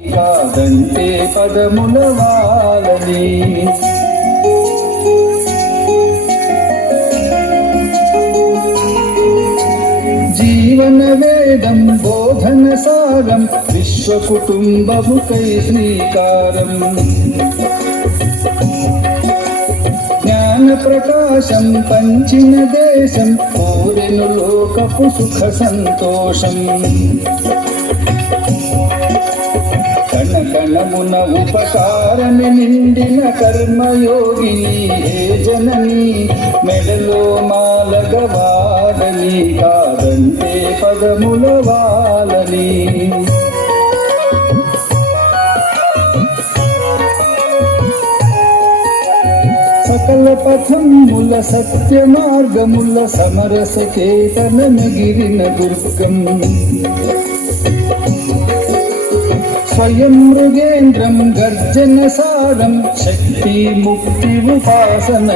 కాదంటే పదముల వాలని జీవన వేదం బోధన సారం విశ్వ కుటుంబముకై శ్రీకారం జ్ఞాన ప్రకాశం పంచిన దేశం కోరెను లోకపు సుఖ సంతోషం కణకణమున ఉపకారమి నిండిన కర్మయోగిని హే జనని మెడలో మాలగ వాలని కాదంటే పదముల వాలని సకల పథముల సత్య మార్గముల సమరస కేతన గిరిన దుర్గం స్వయం మృగేంద్రం గర్జన సారం శక్తి ముక్తి ఉపాసన